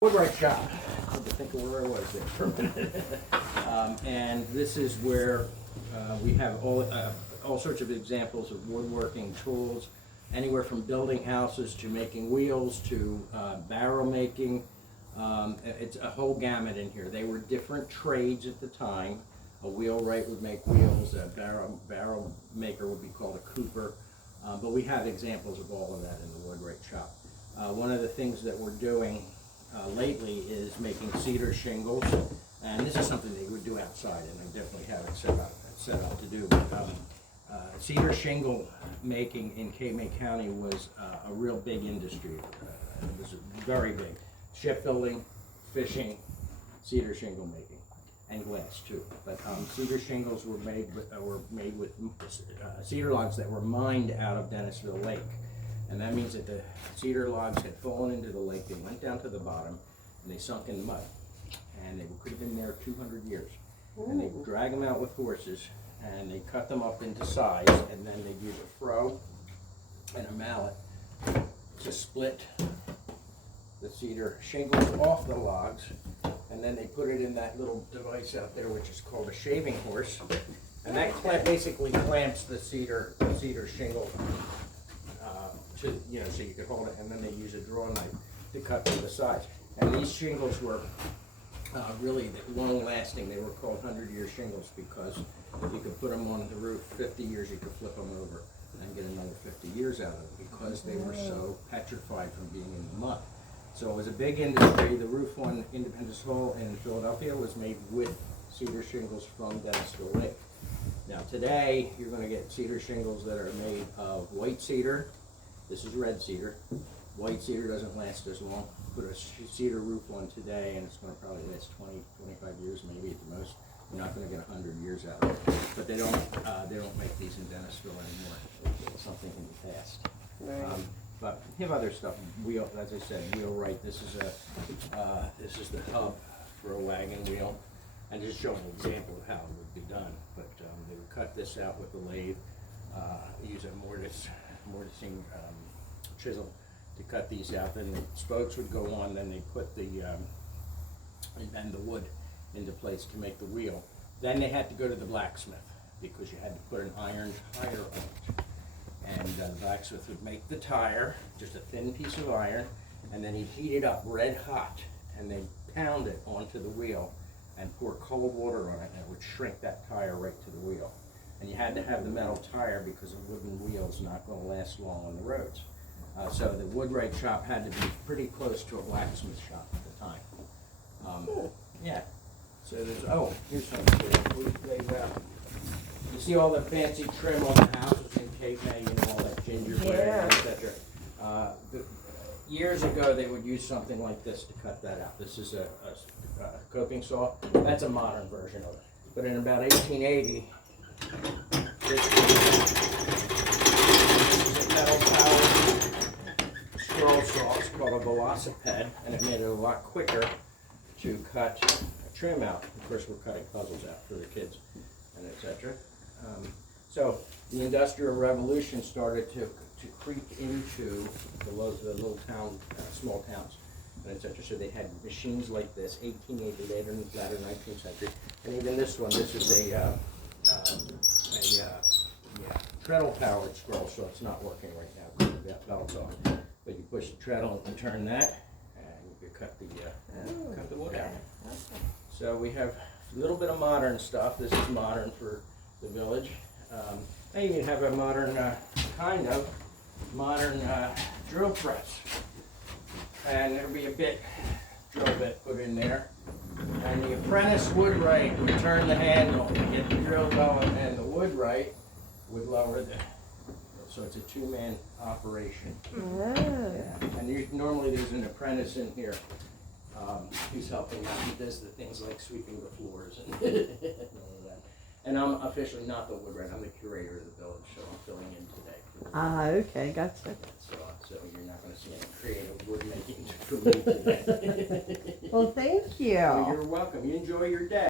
Woodworker shop. I had to think of where I was there for a minute. And this is where we have all sorts of examples of woodworking tools, anywhere from building houses to making wheels to barrel making. It's a whole gamut in here. They were different trades at the time. A wheelwright would make wheels, a barrel maker would be called a cooper. But we have examples of all of that in the Woodworker shop. One of the things that we're doing lately is making cedar shingles, and this is something they would do outside, and I definitely have it set up to do. Cedar shingle making in Cape May County was a real big industry. It was very big. Shipbuilding, fishing, cedar shingle making, and glass too. But cedar shingles were made with cedar logs that were mined out of Dennisville Lake. And that means that the cedar logs had fallen into the lake, they went down to the bottom, and they sunk in the mud. And they could have been there 200 years. And they would drag them out with horses, and they cut them up into size, and then they'd use a froe and a mallet to split the cedar shingles off the logs, and then they put it in that little device out there, which is called a shaving horse. And that basically clamps the cedar shingle so you could hold it, and then they use a draw knife to cut to the sides. And these shingles were really long lasting. They were called 100-year shingles because you could put them on the roof 50 years, you could flip them over and get another 50 years out of them because they were so petrified from being in the mud. So it was a big industry. The roof on Independence Hall in Philadelphia was made with cedar shingles from Dennisville Lake. Now today, you're going to get cedar shingles that are made of white cedar. This is red cedar. White cedar doesn't last as long. Put a cedar roof on today and it's going to probably last 20, 25 years maybe at the most. You're not going to get 100 years out of it. But they don't make these in Dennisville anymore. It's something in the past. Right. But we have other stuff. As I said, wheelwright. This is the hub for a wagon wheel. And just showing an example of how it would be done. But they would cut this out with a lathe, use a mortising chisel to cut these out. Then the spokes would go on. Then they put the wood into place to make the wheel. Then they had to go to the blacksmith because you had to put an iron tire on it. And the blacksmith would make the tire, just a thin piece of iron, and then he'd heat it up red hot, and they'd pound it onto the wheel and pour cold water on it, and it would shrink that tire right to the wheel. And you had to have the metal tire because a wooden wheel is not going to last long on the roads. So the Woodworker shop had to be pretty close to a blacksmith shop at the time. Yeah. So there's, here's something cool. You see all the fancy trim on the houses in Cape May, all that gingerbread, etc. Years ago, they would use something like this to cut that out. This is a coping saw. That's a modern version of it. But in about 1880, this is a metal-powered scroll saw. It's called a velocipede, and it made it a lot quicker to cut a trim out. Of course, we're cutting puzzles out for the kids, and etc. So the Industrial Revolution started to creep into the little town, small towns, and etc. So they had machines like this, 1880, later 19th century, and even this one. This is a treadle-powered scroll saw. It's not working right now because that belt's on. But you push the treadle and turn that, and you cut the wood out. So we have a little bit of modern stuff. This is modern for the village. I even have a modern, modern drill press. And there'll be a drill bit put in there. And the apprentice woodwright would turn the handle to get the drill going, and the woodwright would lower so it's a two-man operation. Yeah. And normally there's an apprentice in here. He's helping out. He does the things like sweeping the floors and all of that. And I'm officially not the woodwright. I'm the curator of the village, so I'm filling in today. Okay, gotcha. So you're not going to see any creative wood making for me today. Well, thank you. Well, you're welcome. You enjoy your day.